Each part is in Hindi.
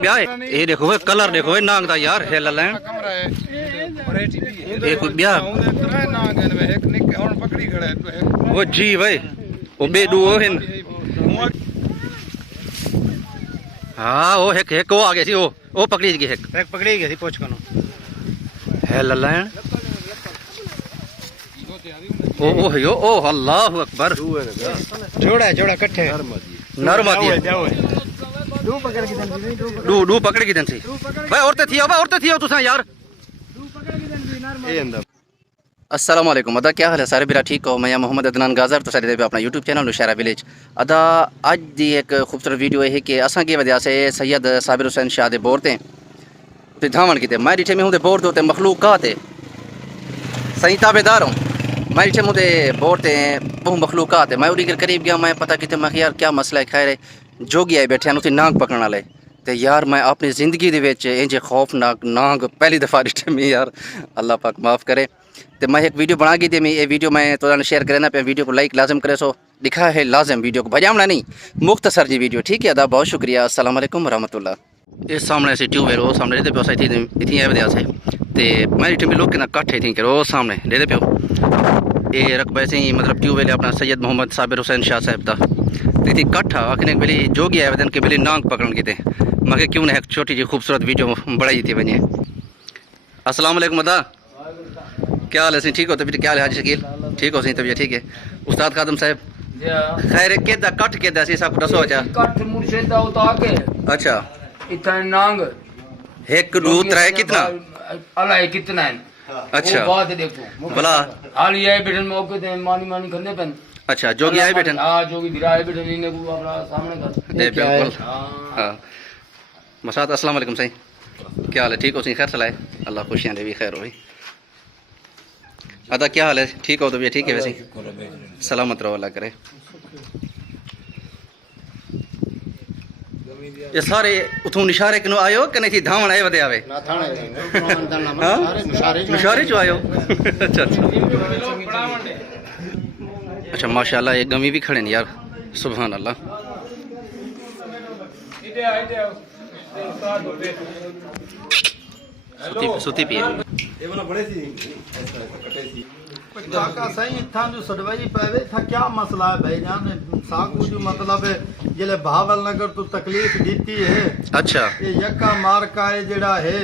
ब्याह ये देखो वे कलर देखो वे नाग दा यार है ललैन एक ब्याह वो जी भाई वो बेडू वो हैं हाँ वो एक वो आ गया सी वो पकड़ी गई एक पकड़ी गई थी पोच कनो है ललैन ओ यो ओ अल्लाह अकबर जोड़ा जोड़ा इकट्ठे नरमाती है डू पकड़ की दंसी भाई औरतें थी तुसा यार अस्सलाम वालेकुम अदा क्या हाल है सारे मेरा ठीक हो मैं मोहम्मद अदनान गाजर तो सारे अपना यूट्यूब चैनल नुशैरा विलेज अदा अज दी एक खूबसूरत वीडियो है कि असा की वजह से सैयद साबिर हुसैन शाह दे बोर ते धावण किते मैं डिठे में हूँ बोर ते मखलूकात सही ताबेदार हूँ मैं डिठे मुझे बोर ते बहु मखलूकात मैं उड़ी करीब गया मैं पता किते मैं यार क्या मसला है खैर जोगी आए बैठे उसे नाग पकड़ने वाले तो यार मैं अपनी जिंदगी दे इंज खौफनाक नाग पहली दफ़ा डिठे में यार अल्लाह पाक माफ़ करे तो मैं एक वीडियो बना गई थी मैं ये वीडियो मैं तो शेयर करना पे वीडियो को लाइक लाजम करे सो लिखा है लाजम वीडियो को भजावना नहीं मुख्तसर जी वीडियो ठीक है अदा बहुत शुक्रिया अस्सलाम वालेकुम रहमतुल्लाह इस सामने से ट्यूब है वो सामने लेते पे इतनी इतनी वजह से तो मैं इतने लोग ना कट्ठे थी करो सामने लेते पे ये रकबे से ही मतलब ट्यूब है अपना सैयद मोहम्मद साबिर हुसैन शाह साहब का तो थी कट्ठा आखने बिली जोगी आए के बिली नांग पकड़न की थे मैं क्यों ना एक छोटी जी खूबसूरत वीडियो बढ़ाई थी बनिए अस्सलाम वालेकुम अदा क्या हाल है सी ठीक हो तबीयत क्या हाल है हाजी शकील ठीक हो सी तबीयत ठीक है उस्ताद खादम साहब खैर केदा कट केदा सी सब दसो अच्छा कट मुर्शिद दा उता के अच्छा इतना नांग एक दो त्रै कितना अल्लाह कितना है अच्छा वो बात देखो भला हाल ये बैठन मौके ते मानी मानी करने पन अच्छा जोगी आए बैठन हां जोगी बिरा आए बैठन इने को अपना सामने कर दे बिल्कुल हां मसाद अस्सलाम वालेकुम सही क्या हाल है ठीक हो सी खैर सलाह अल्लाह खुशियां दे भी खैर होई अदा क्या हाल है ठीक हो तबीयत ठीक है वैसे सलामत रहो अल्लाह करे ये सारे उथों निशारे किनो आयो कने थी धावण आए वदे आवे ना थाणे निशारे जो आयो अच्छा अच्छा माशाल्लाह ये गमी भी खड़े ने यार सुभान अल्लाह सुती पिए ये वाला बड़े सी कटे सी काका सही था जो सडवाई पावे था क्या मसला है भाईजान साकू जो मतलब जिले भावल नगर तो तकलीफ दीती है अच्छा ये यक्का मार का है जेड़ा है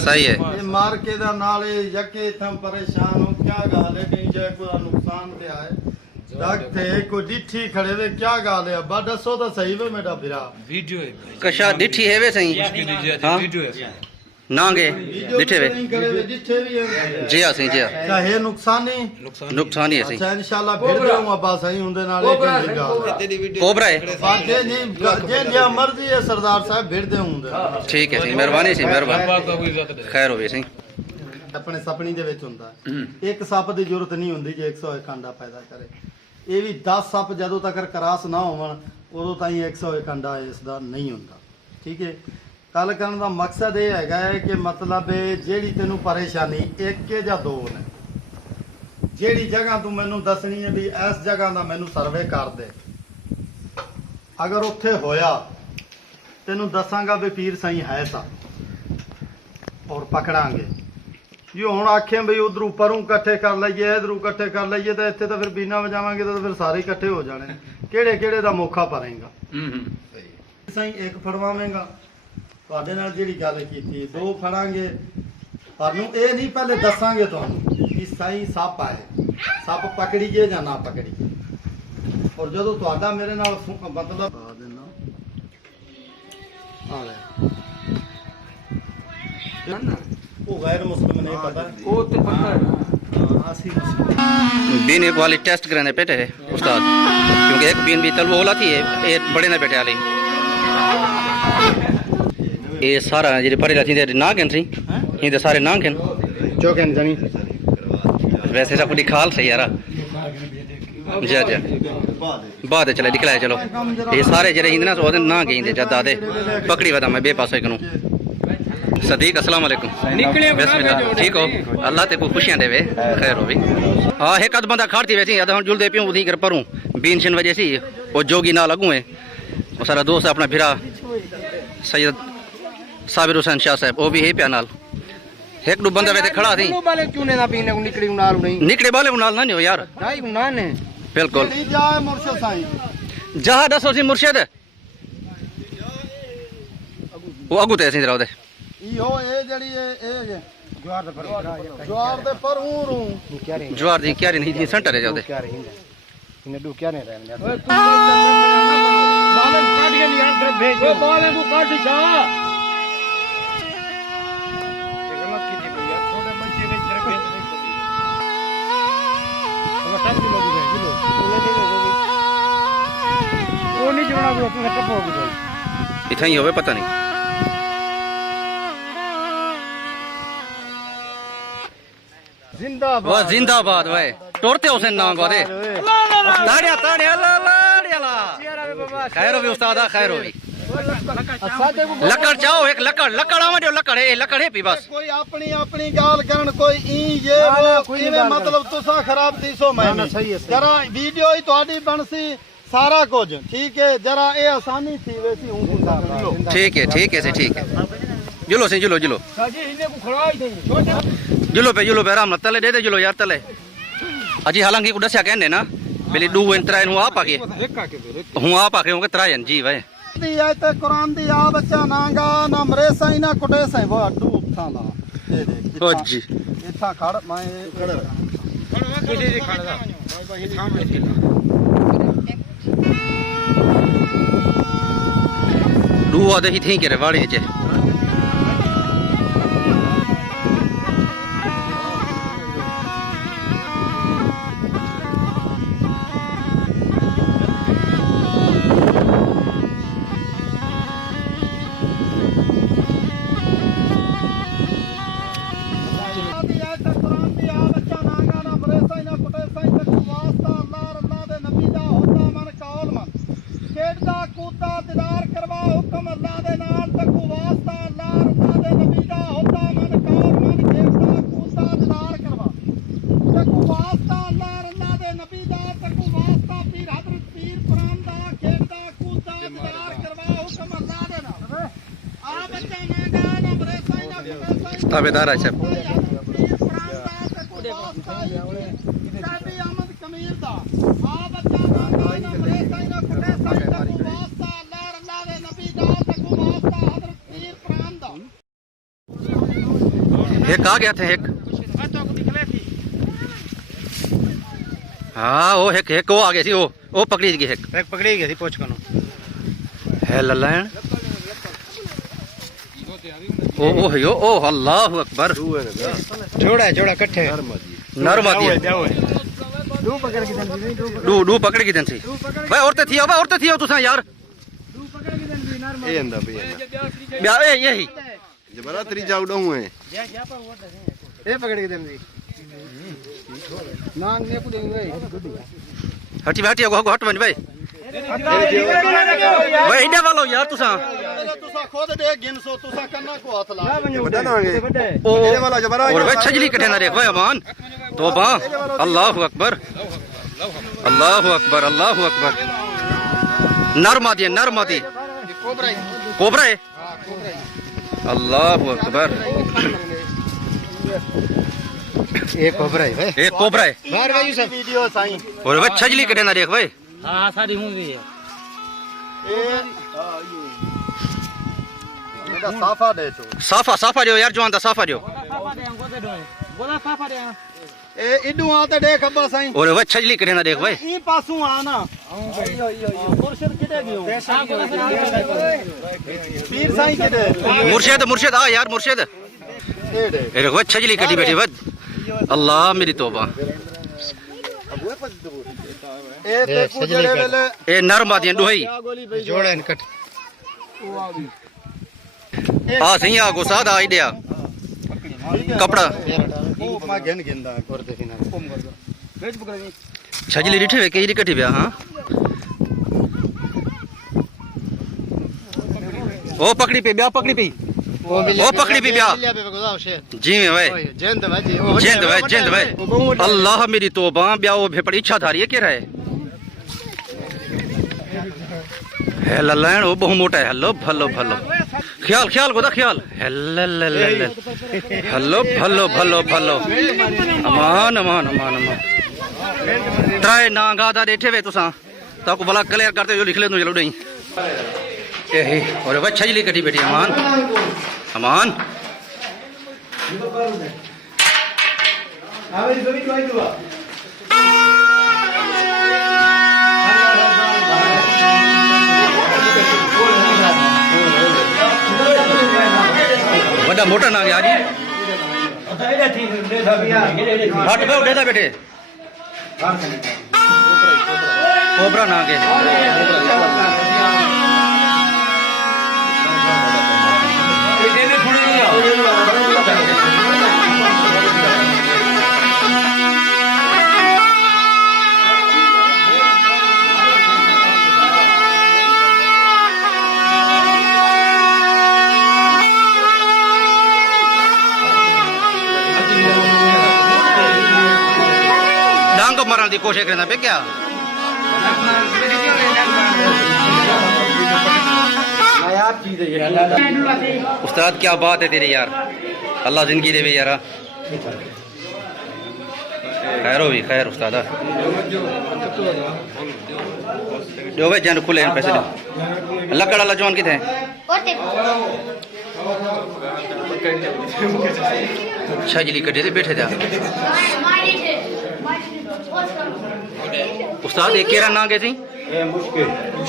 सही है ये मार के दा नाले यके थम परेशान हो क्या गाल है कहीं जाए कोई नुकसान ते आए डक थे को डिठी खड़े वे क्या गाल है बा दसो तो सही वे मेरा बिरा वीडियो है कशा डिठी है वे सही हां वीडियो है नांगे डिठे वे डिठे भी है जी हां सही जी हां चाहे नुकसान ही है सही अच्छा इंशाल्लाह फिर दूंगा बा सही हुंदे नाले कोबरा है बाजे नहीं जे जे मर्जी है सरदार साहब भिड़ दे हुंदे ठीक है सही मेहरबानी सी मेहरबानी खैर होवे सही अपने सपनी ਦੇ ਵਿੱਚ ਹੁੰਦਾ ਇੱਕ ਸੱਪ ਦੀ ਜ਼ਰੂਰਤ ਨਹੀਂ ਹੁੰਦੀ ਜੇ 101 ਅੰਡਾ ਪੈਦਾ ਕਰੇ ਇਹ ਵੀ 10 ਸੱਪ ਜਦੋਂ ਤੱਕ ਕਰਾਸ ਨਾ ਹੋਵਣ ਉਦੋਂ ਤਾਈਂ 101 ਅੰਡਾ ਇਸ ਦਾ ਨਹੀਂ ਹੁੰਦਾ ਠੀਕ ਹੈ ਗੱਲ ਕਰਨ ਦਾ ਮਕਸਦ ਇਹ ਹੈਗਾ ਹੈ ਕਿ ਮਤਲਬ ਜਿਹੜੀ ਤੈਨੂੰ ਪਰੇਸ਼ਾਨੀ ਇੱਕ ਜਾਂ ਦੋ ਨੇ ਜਿਹੜੀ ਜਗ੍ਹਾ ਤੂੰ ਮੈਨੂੰ ਦੱਸਣੀ ਹੈ ਵੀ ਇਸ ਜਗ੍ਹਾ ਦਾ ਮੈਨੂੰ ਸਰਵੇ ਕਰ ਦੇ ਅਗਰ ਉੱਥੇ ਹੋਇਆ ਤੈਨੂੰ ਦੱਸਾਂਗਾ ਵੀ ਪੀਰ ਸਹੀ ਹੈ ਸਾ ਔਰ ਪਕੜਾਂਗੇ जी हूँ आखे बई उधरों परों कट्ठे कर लीए इधरों कट्ठे कर लीए तो इतने तो फिर बीना वजावे तो फिर सारे इकट्ठे हो जाने केड़े केड़े दा मौका भरेगा सही एक फड़वावेगा तुहाडे नाल जिहड़ी गल कीती दो फड़ांगे तुहानूं ये नहीं पहले दसांगे तुहानूं कि सही सप आए सप पकड़ीए या ना पकड़ीए और जदों तुहाडा मेरे नाल मतलब आ ले गैर मुस्लिम नहीं पता वो तो पता बीन एक वाली टेस्ट कराने पेटे है उस्ताद क्योंकि एक बीन भी तलवो होला थी एक बड़े ना पेटे वाली ये सारा जेरे परे लाती दे ना केन सी ये सारे ना केन जो केन जानी वैसे सब दिखाल से यार जा जा बाद चले दिखलाए चलो ये सारे जेरे हिंदना सो ना गेंदे जदा दे पकड़ी वदा मैं बेपासो करूं सदीक अस्सलाम वालेकुम ठीक हो अल्लाह ते को खुशियां देवे खैर हो भी हां एक आध बंदा खाड़ती वैसी अदा हम जुलदे पियो उधी कर परूं बीन छिन वजह सी ओ जोगी ना लगू है वो सारा दोस्त अपना भिरा सैयद साबिर हुसैन शाह साहब वो भी है पिया नाल एक दो बंदा वे खड़ा थी बाले चूने ना पीने को निकली नाल नहीं निकले वाले नाल ना नहीं यार ढाई ना ने बिल्कुल ਕਿਹੜੀ ਜਾ ਹੈ ਮੁਰਸ਼ਦ ਸਾਈਂ जहाँ दसो सी मुर्शिद वो अगू ते सी जरा ਇਹੋ ਇਹ ਜਿਹੜੀ ਇਹ ਜਵਾਰ ਦੇ ਪਰ ਹੂੰ ਰੂ ज्वार दी क्यारी नहीं थी सेंटर है जाओ क्या रही इन्हें डू क्या नहीं रहने बाले काट के नहीं अंदर भेज ओ बाले को काट छा मत कीजिए भैया छोटे बच्चे में इधर भेज नहीं वो सब लोग हैं किलो वो नहीं जोड़ा वो अपना टप हो गया इतना ही होवे पता नहीं ਜ਼ਿੰਦਾਬਾਦ वाह जिंदाबाद वाह टोरते हुसैन नाम वादे ताड़िया ताड़िया ला लाड़िया ला खैर हो भी उस्ताद खैर हो भी लकड़ चाहो एक लकड़ आवा जो लकड़ है पी बस ਕੋਈ ਆਪਣੀ ਆਪਣੀ ਗੱਲ ਕਰਨ ਕੋਈ ਈ ਇਹ ਉਹ ਕਿਵੇਂ ਮਤਲਬ ਤੁਸੀਂ ਖਰਾਬ ਦੀਸੋ ਮੈਂ ਜਰਾ ਵੀਡੀਓ ਹੀ ਤੁਹਾਡੀ ਬਣ ਸੀ ਸਾਰਾ ਕੁਝ ਠੀਕ ਹੈ ਜਰਾ ਇਹ ਆਸਾਨੀ ਥੀ ਵੈਸੀ ਹੂੰ ठीक है से ठीक है जुलो से जुलो जुलो साजी इन्हें को खड़ा ही नहीं छोटे जुलो पे आराम ना तले दे दे जुलो यार तले अजी हालांकि को दस्या कहने ना बिली दू इंतरा हूं आप आके हूं के तरायन जी भाई ਦੀ ਆਇਤ ਤੇ ਕੁਰਾਨ ਦੀ ਆ ਬੱਚਾ ਨਾਂਗਾ ਨਾ ਮਰੇ ਸਾਈ ਨਾ ਕੁਟੇ ਸਾਈ ਵਾ ਡੂ ਉੱਥਾਂ ਦਾ ਇਹ ਦੇਖ ओ जी ਇੱਥਾਂ ਖੜ ਮੈਂ ਖੜ किसी से खड़ा दू आदे ही थी करे वाड़ी चे ਦੀ ਆਇਤ ਤੇ ਕੁਰਾਨ ਦੀ ਆ ਬੱਚਾ ਨਾਂਗਾ ਨਾ ਮਰੇ ਸਾਈ ਨਾ ਕੁਟੇ ਸਾਈ ਤੇ ਵਾਸਤਾ ਅੱਲਾਹ ਦੇ ਨਬੀ ਦਾ ਹੁੰਦਾ ਮਨ ਕੌਲ ਮਨ ਖੇਡਦਾ ਕੂਦਾ ਦਿਦਾਰ ਕਰਵਾ ਹੁਕਮ ਅੱਲਾਹ ਦੇ ਨਾਲ ਤਕੂ ਵਾਸਤਾ ਅੱਲਾਹ ਦੇ ਨਬੀ ਦਾ ਹੁੰਦਾ ਮਨ ਕੌਲ ਮਨ ਖੇਡਦਾ ਕੂਦਾ ਦਿਦਾਰ ਕਰਵਾ ਤਕੂ ਵਾਸਤਾ ਅੱਲਾਹ ਦੇ ਨਬੀ ਦਾ ਤਕੂ ਵਾਸਤਾ ਪੀਰ ਹਜ਼ਰਤ ਪੀਰ ਕੁਰਾਨ ਦਾ ਖੇਡਦਾ ਕੂਦਾ ਦਿਦਾਰ ਕਰਵਾ ਹੁਕਮ ਅੱਲਾਹ ਦੇ ਨਾਲ ਆ ਬੱਚਾ ਨਾਂਗਾ ਨਾ ਮਰੇ ਸਾਈ ਨਾ ਕੁਟੇ ਸਾਈ ताबेदार है सब ਪੀਰ ਕੁਰਾਨ ਦਾ ਤਕੂ ਵਾਸਤਾ ਸਾਬੀ ਅਹਿਮਦ ਕਮੀਰ ਦਾ ਆ ਬੱਚਾ ਨਾਂਗਾ ਨਾ ਮਰੇ ਸਾਈ ਨਾ ਕੁਟੇ ਸਾਈ ਤਕੂ ਵਾਸਤਾ ਅੱਲਾਹ ਦੇ ਨਬੀ ਦਾ ਤਕੂ ਵਾਸਤਾ ਹਜ਼ਰਤ ਪੀਰ ਕੁਰਾਨ ਦਾ एक आ गया थे एक हाँ वो एक वो आ गई थी वो पकड़ी गई एक पकड़ी गई थी पोच कनो है लल्लान ओ यो ओ अल्लाह अकबर जोड़ा इकट्ठे नरमाती है दो पकड़ के दे डू पकड़ की दिन सी भाई औरतें थी तुसा यार दो पकड़ के दे नॉर्मल ਇਹ ਹੁੰਦਾ ਪਈ ब्याह यही ਜਬਰਾ ਤੇਰੀ ਜਾਉੜਾ ਹੂੰ ਹੈ ये पकड़ के दे नांग ने को देंगे हटी हट बन भाई भाई इधर वालो यार तुसा ਤੁਸੀਂ ਖੁਦ ਦੇ ਗਿਣਸੋ ਤੁਸੀਂ ਕੰਨਾ ਕੋ ਹੱਥ ਲਾ ਵੱਡਾ ਦਾਂਗੇ ओ ਇਹਦੇ ਵਾਲਾ ਜਬਰਾ और भाई छजली कटे ना देख भाई अमान तौबा अल्लाह अकबर नरमाती कोबरा है अल्लाह अकबर एक कोबरा है भाई एक कोबरा है बाहर भाई सब ਵੀਡੀਓ ਸਾਈ और भाई छजली कटे ना देख भाई हां सारी हूं भी है ਇਹ ਇਹਦਾ ਸਾਫਾ ਦੇ ਚੋ साफा जो यार जवान दा साफा जो बोला साफा दे ਇਹ ਇਡੂ ਆ ਤੇ ਦੇਖ ਅੱਬਾ ਸਾਈ और भाई छजली कटे ना देख भाई ਇਹ ਪਾਸੋਂ ਆ ਨਾ ਮੁਰਸ਼ਿਦ ਕਿਤੇ ਗਿਓ ਪੀਰ ਸਾਈ ਕਿਤੇ मुर्शिद आ यार मुर्शिद ਇਹ ਦੇ ए देखो छजली कटी बैठी भाई अल्लाह मेरी तौबा ਇਹ ਤੇ ਕੁਜਿਹੜੇ ਵੇਲੇ ए नरमाती दुहई जोड़ा इकट्ठे आ सही आ गुस्सा दा आइडिया कपड़ा ਉਹ ਮੈਂ ਗਿੰਦਾ करते थे ना छजली डिठे वे कई कटी ब्या हां ओ पकड़ी पे ब्या जी में भाई जेंद भाई जिंद भाई अल्लाह मेरी तौबा ब्या वो भेपड़ी इच्छा धारी है के रहे है लल्लान वो बहु मोटा है हल्लो भलो ख्याल ख्याल गोदा ख्याल हल्लो भल्लो भल्लो भल्लो अमान अमान अमान अमान त्राए ना गादा देठे वे तुसा ताको भला क्लियर करते जो लिख ले चलो नहीं यही और वह छजली कटी बेटी अमान अमान बड़ा मोटा ना गया जी हट पे उठे था बेटे कोबरा ना के डांग को मारने की कोशिश करना पे क्या उस्ताद क्या बात है तेरी यार अल्लाह जिंदगी दे यार खैर हो भी खैर उस्ताद जो भाई जन खुले हैं पैसे लकड़ वाला जवान कितने छजली कटे थे बैठे थे उस्ताद एक केरा ना गए थी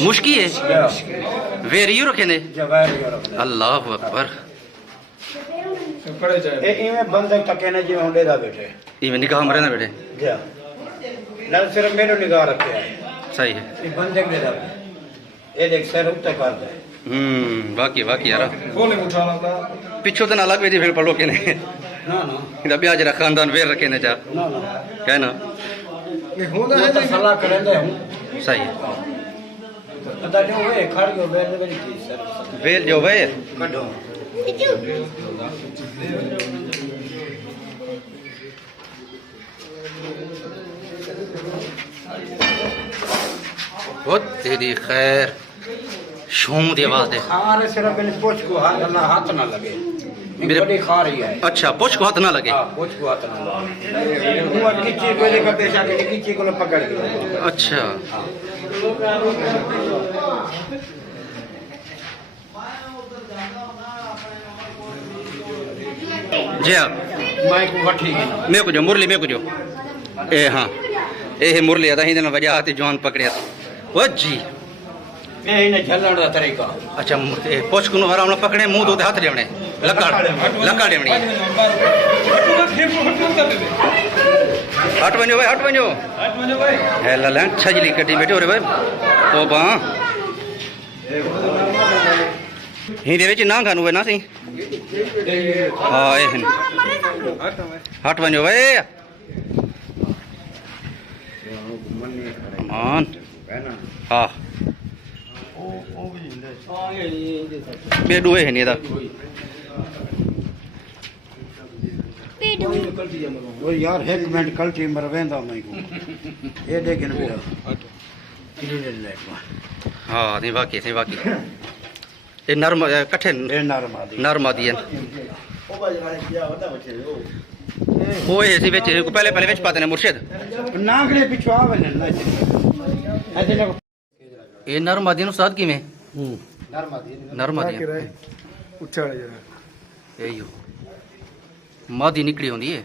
मुश्किल है वेरी यू रखे ने अल्लाह अकबर इवें बंदे तके ने जिवें हुंडे दा बैठे इवें निगाह मरे ना बेटे जा ना सिर्फ मेरो निगाह रखे है सही है ये बंदे दे दा ये देख सर उत्ते करदा है बाकी बाकी यार खोले उठाना था पिछो तो ना लग वेदी फिर पड़ो के ने ना ना इदा ब्याह जरा खानदान वेर रखे ने जा ना ना कहना ये होंदा वो है तो सलाह करेंदे हूं सही है पता नहीं होए खड़ गयो बेल में की सर वेल जो भाई कढो बहुत तेरी खैर शूम दी आवाज दे खारे सिर्फ इन पोछ को हाथ अल्लाह हाथ ना लगे मेरे बड़ी खा रही है अच्छा पुछ को हाथ ना लगे हां पोछ को हाथ ना लगे वो किची को लेकर पेशा के किची को पकड़ के अच्छा जी हाँ माई को वठी गई मैं कुछ मुरली मैं कुछ ए हाँ ए मुरली आता ही दिन वजह आती जवान पकड़िया वो जी ए इन्हें झलण दा तरीका अच्छा पुछ को वारा हमने पकड़े मुंह धोते हाथ लेवने लकड़ लकड़ लेवनी हट वञो भाई हट वञो है ललन छजली कटी बैठे रे भाई तो बा हिंदे विच ना गानु वे ना सी हां ए हट वञो भाई मान हाँ बेडू है नहीं था वो यार एक मिनट कल्टी मर वेंदा मई को ये देखेन मेरा हाँ नहीं बाकी ये नरम कठे नरम आदि है वो ऐसे बेच पहले बेच पाते हैं मुर्शिद नागड़े पिछो आवे न ऐसे ना ये नरम आदि उस्ताद की में नरम आदि उठा जरा यही हो मादी निकली होंदी है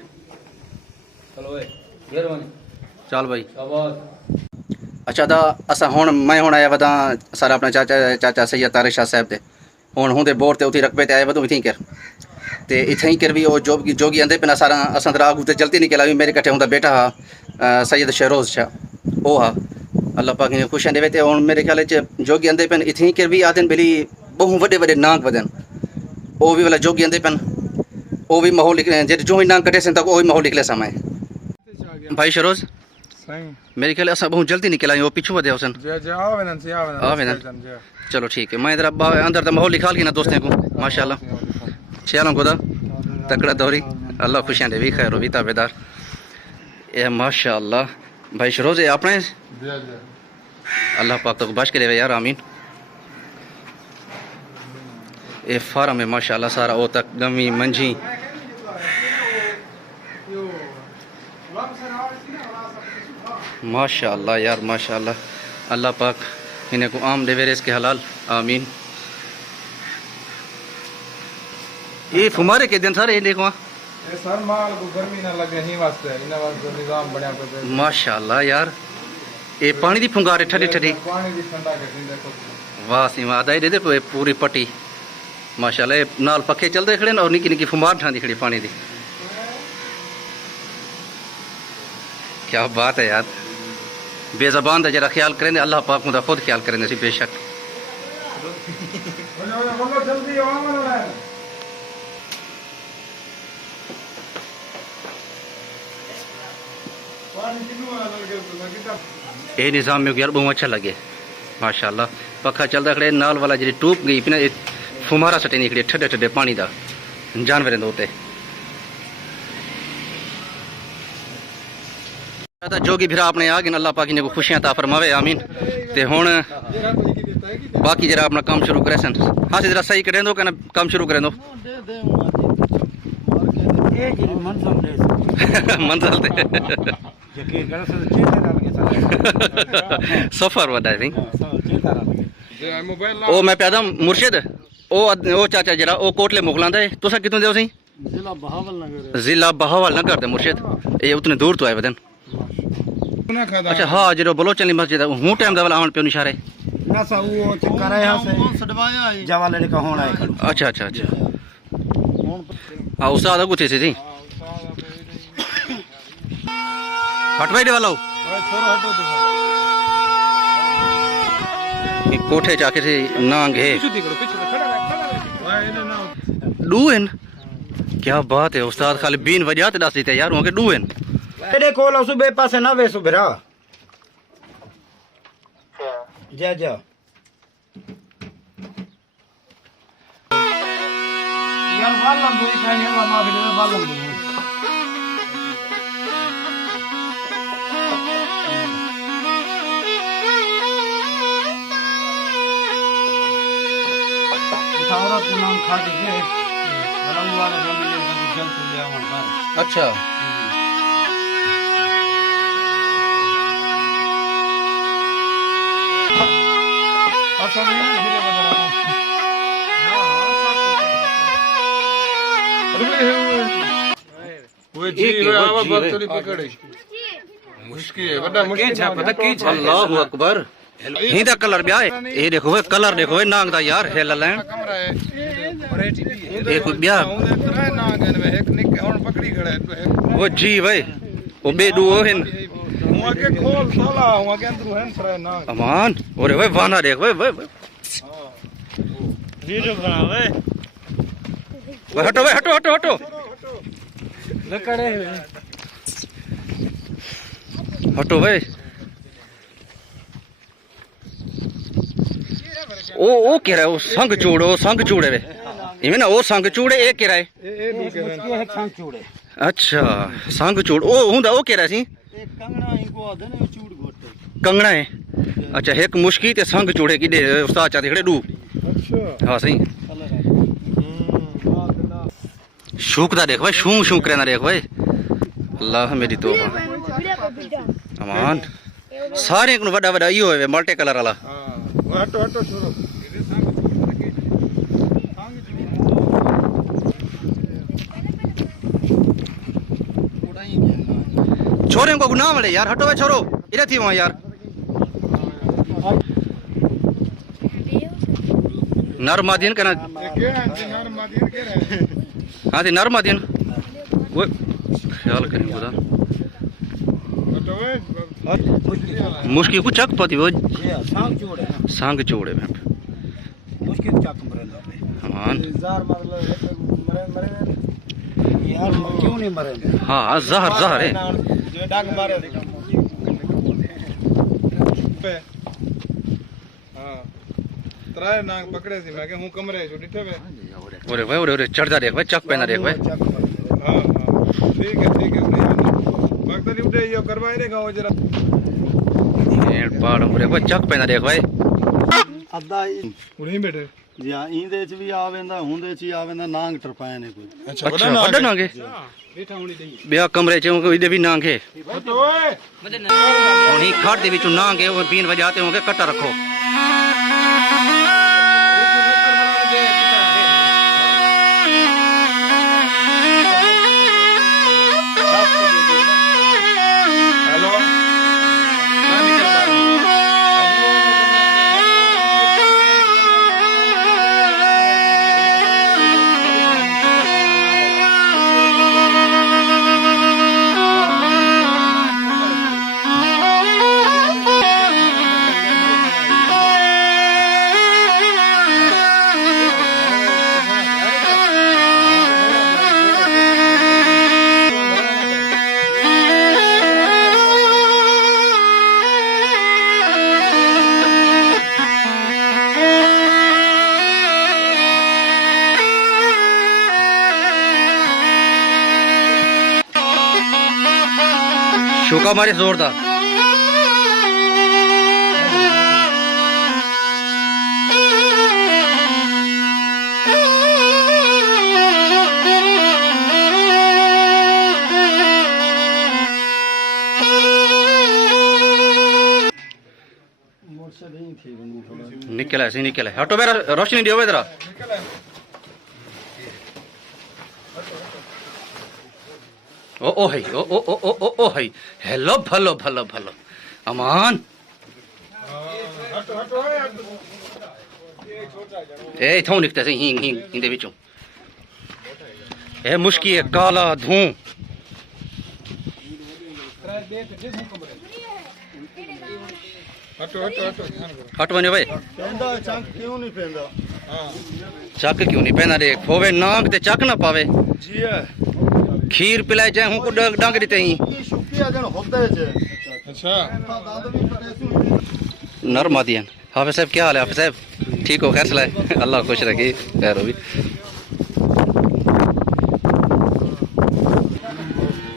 चलो भाई मेहरबानी चल भाई शाबाश अच्छा दा असा हुन मैं हुन आया वदा सारा अपना चाचा सैयद तारिक शाह साहब दे हुन हुंदे बोर ते उठी रकबे ते आया वदू इथी कर ते इथी कर भी ओ जोगी आंदे पिना सारा असां दरा आगू ते जल्दी निकला भी मेरे कट्ठे हुंदा बेटा हा सैयद शहरोज शाह ओ हा अल्लाह पाक ने खुशियां देवे ते हुन मेरे ख्याल च जोगी आंदे पिन इथी कर भी आदन बिली बहु वडे वडे नाग वदन ओ भी वाला जोगी आंदे पिन ओ भी माहौल लिखने जे जो ही नाग कटे सन तक ओ ही माहौल लिखले समय भाई शहरोज सही मेरे ख्याल असा बहुत जल्दी निकला वो पीछू वधे हुसन आवे ना चलो ठीक है मैं इधर अंदर तो माहौल निकाल के ना दोस्तों को माशाल्लाह चलो खुदा तकड़ा दौरी अल्लाह खुशियां दे भी खैर हो भी ताबेदार ये माशाल्लाह भाई शरोज अपने अल्लाह पाक तो बच के देवे यार आमीन ये फार्म है माशाल्लाह सारा ओ तक गमी मंझी माशाल्लाह यार माशाल्लाह अल्लाह पाक इन्हें को आम देवे इसके हलाल आमीन। ये फुमारे के दिन सारे ये देखो ये सर माल को गर्मी ना लगे ही वास्ते इन वास्ते निजाम बढ़िया पे माशाल्लाह यार ये पानी दी फुंगारे ठंडी ठंडी पानी दी ठंडा के दिन देखो वाह सी वाह दे दे पूरी पट्टी माशाल्लाह ये नाल पखे चलते खड़े और निकी निकी फुमार ठांदी खड़ी पानी दी। क्या बात है यार बेज़बान का जरा ख्याल करें अल्लाह पाक मुदा खुद ख्याल करें बेशक। बोलो जल्दी आओ मना ये निज़ाम में यार बहुत अच्छा लगे माशाल्लाह पखा चलता खड़े नाल वाला जी टूप गई ना फुमारा सटे निकले ठंडे ठंडे पानी का जानवर होते जोगी फिर आपने आ गए अल्लाह पाक ने को खुशियां ता फरमावे आमीन। ते हुण बाकी जरा अपना काम शुरू करे सन हाँ जरा सही करें दो कहना काम शुरू करें दो ये जी मंजिल दे मंजिल ते यकीन करो चेता नाल के साथ सफर वडा आई थिंक चेता नाल के मोबाइल ओ मैं पैदा मुर्शिद ओ चाचा जरा ओ कोटले मोकलांदा है तुसा कितों दे सी जिला बहावल नगर दे मुर्शिद ये उतने दूर तो आए वदन अच्छा हाँ जो बलोचन मस्जिद हूँ टाइम दा वाला आवन पे निशारे ना सा वो चक्कर आया से सडवाया है जवा लड़े का होना है अच्छा अच्छा अच्छा हाँ उस्ताद कुछ सी थी हटवाई दे वाला छोरो हटो तो कोठे जाके से नांग है पीछे खड़ा रह डून क्या बात है उस्ताद खाली बीन वजह ते दस देते यार वहां के डून तेरे कोल सुबह पासे ना वे सुबरा जा जा यार वाला दो ही खाने वाला मां भी वाला दो उठावरा तू नाम खा के वाला वाला जल्दी जल्दी जल तू ले आवन बाहर अच्छा अच्छा नहीं धीरे बजा वो जी आवा बकरी पकड़े मुश्किल है बड़ा मुश्किल है पता की अल्लाहु अकबर हिंदा कलर ब्याह है ये देखो वे कलर देखो वे नांग दा यार हेल लैन कमरा है ये कोई ब्याह तरह नाग है एक निक हुन पकड़ी खड़ा है तो वो जी भाई वो बेडू हिन हुआ के खोल सोला हुआ के अंदर है तरह नाग अमान ओरे वे वाना देख वे वीडियो बना वे हटो वे हटो हटो हटो लकड़े हटो वे ओ कह रहा है वो संग चूड़े वे इवें ना वो संग चूड़े ए कह रहा है ए भी कह ये है छांग चूड़े अच्छा संग चूड़ ओ हुंदा ओ कह रहा सी एक कंगना इनको आदे ने चूड़ घोटे कंगना है अच्छा एक मुश्की ते संग चूड़े की दे उस्ताद चाते खड़े डू अच्छा हाँ सही शूकदा देख भाई शू करना देख भाई अल्लाह मेरी तौबा अमान सारे को बड़ा बड़ा इहो है मल्टी कलर वाला हां हटो हटो छोरो छोरे को गुनाह वाले यार हटो भाई छोरो इधर थी वहां यार नरमादीन कहना के नर मादिर के रहे हाँ थी नरमादीन वो ख्याल करें खुदा हटो वे मुश्किल को चक पाती वो ये छांग चूड़े ना सांग चूड़े में मुश्किल चक मरेंदा पे अमान जार मार लो मरे यार क्यों नहीं मरेंगे हाँ जहर है जो डाक मारे पे हां त्राय नाग पकड़े सी मैं के हूं कमरे जो डिठे वे ओरे चढ़दा देख भाई चक पहना देख भाई हां हां ठीक है मगदली उठे यो करवाई रे गाओ जरा ये पाड़ ओरे भाई चक पहना देख भाई अद्दा उड़ी बैठे ਜੀ ਹਾਂ ਇਹਦੇ ਚ ਵੀ ਆ ਵੈਂਦਾ ਹੁੰਦੇ ਚ ਹੀ ਆ ਵੈਂਦਾ ਨਾਂਗ ਟਰਪਾਇਆ ਨੇ ਕੋਈ ਅੱਛਾ ਅੱਛਾ ਵੱਡਾ ਨਾਂਗ ਹੈ ਬਿਆ ਕਮਰੇ ਚ ਹੋਗੇ ਇਹਦੇ ਵੀ ਨਾਂਗ ਹੈ ਹੁਣ ਹੀ ਖਾਟ ਦੇ ਵਿੱਚੋਂ ਨਾਂਗ ਹੈ ਉਹ ਪੀਣ ਵਜਾਤੇ ਹੋਗੇ ਕੱਟਾ ਰੱਖੋ हेलो शोका मारे जोरदार निकल ऐसे निकल है हटो मेरा रोशनी दियो इधर ओ है ओ है हेलो भलो भलो भलो अमान ए थों निकते से हिंग हिंग इंदे विचों ए मुश्की है काला धूं हटो हटो हटो ध्यान करो हट वने भाई ਪੈਂਦਾ ਚੰਕ ਕਿਉਂ ਨਹੀਂ ਪੈਂਦਾ हाँ चक क्यों नहीं पहना देख होवे नाक ते चक ना पावे ਜੀ ਹੈ खीर पिलाए जाए हूं को डांग देते ही ਕੀ ਸ਼ੁਕੀ ਆ ਜਣ ਹੁੰਦੇ ਚ अच्छा ਦੰਦ ਵੀ ਪਟੇਸੂ नरमा दियन हाफिज साहब क्या हाल है हाफिज साहब ठीक हो खैर सलाह अल्लाह खुश रखे खैर हो भी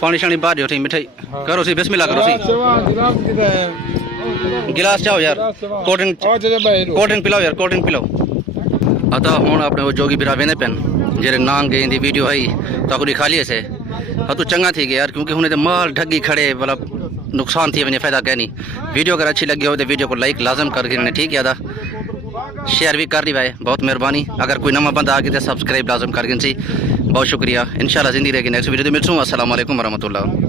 पानी शानी बाहर उठी मिठाई करो सी बिस्मिल्लाह करो सी गिलास किधर है गिलास चाहो यार कोल्ड ड्रिंक कोल्ड ड्रिंक पिलाओ यार कोल्ड ड्रिंक पिलाओ अता हुन अपने वो जोगी बिरा वेंदे पेन जेरे नांग गई दी वीडियो आई ताको दिखा लिए से हाँ तू चंगा थी गया यार क्योंकि हुने ते माल ढगी खड़े मतलब नुकसान थी वने फायदा कहनी वीडियो अगर अच्छी लगी हो तो वीडियो को लाइक लाजम कर देना ठीक है अदा शेयर भी कर दी भाई बहुत मेहरबानी अगर कोई नवा बंदा आ गया तो सब्सक्राइब लाजम कर सी बहुत शुक्रिया इंशाल्लाह जिंदगी रहेगी नेक्स्ट वीडियो में मिलूँ अस्सलाम वालेकुम वरहमतुल्लाह